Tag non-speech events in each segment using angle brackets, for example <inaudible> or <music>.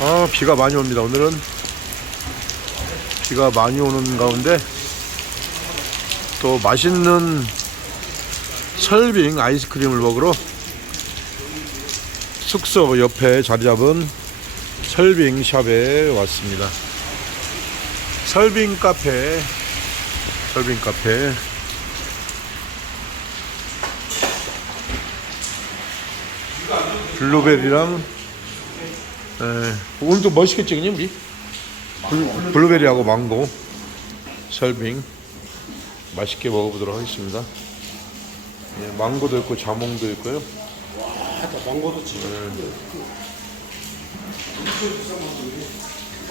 아, 비가 많이 옵니다. 오늘은 비가 많이 오는 가운데 또 맛있는 설빙 아이스크림을 먹으러 숙소 옆에 자리 잡은 설빙 샵에 왔습니다. 설빙 카페, 설빙 카페. 블루베리랑 에, 오늘도 멋있게 찍니 우리? 블, 블루베리하고 망고 설빙 맛있게 먹어보도록 하겠습니다. 예, 망고도 있고 자몽도 있고요. 망고도 지금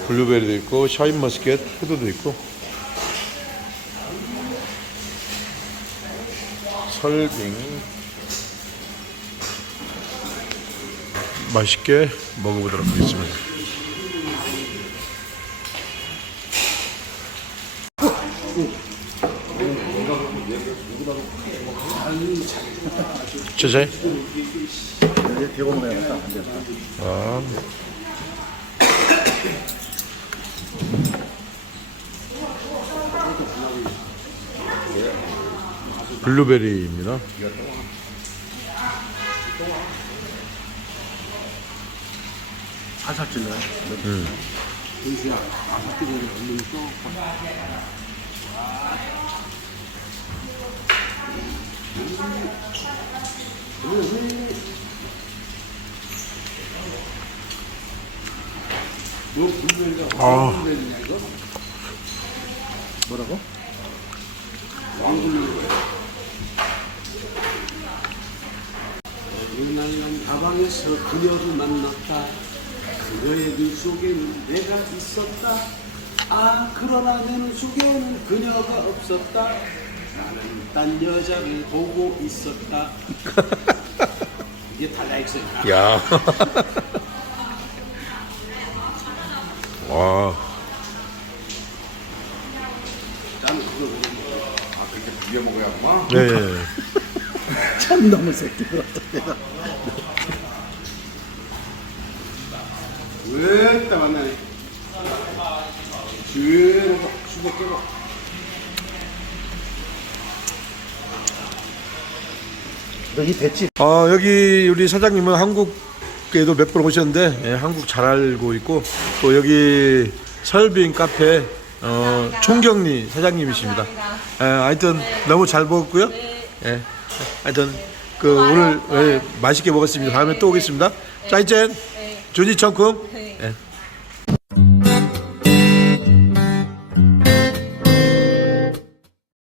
블루베리도 있고 샤인머스켓 포도도 있고 설빙 맛있게 먹어보도록 하겠습니다. 됐다. 아. 블루베리입니다. 살살 찔러요. 음. 은수야, 아삭기 전에 얼른 또. 뭐 분명히가 아. 왕굴레냐 이거? 뭐라고? 왕굴레. 유난한 가방에서 그녀를 만났다. 그녀의 눈 속에는 내가 있었다. 아 그러나 내 눈 속에는 그녀가 없었다. 나는 딴 여자를 보고 있었다. <laughs> 이게 다다익선이야. 야. <laughs> 와. 나는 그거 그냥 아, 그렇게 비벼 먹어야구만. 네. <laughs> 참 넘은 새끼들었다 내가. 왜딱 만나니? 뒤로 수백 개가. 너이 됐지? 아, 여기 우리 사장님은 한국에도 몇 번 오셨는데 예, 한국 잘 알고 있고 또 여기 설빙 카페 어, 총경리 사장님이십니다. 예, 하여튼 너무 잘 먹었고요. 예, 하여튼 그 오늘 예, 맛있게 먹었습니다. 다음에 또 오겠습니다. 짜이젠, 조지 청쿵.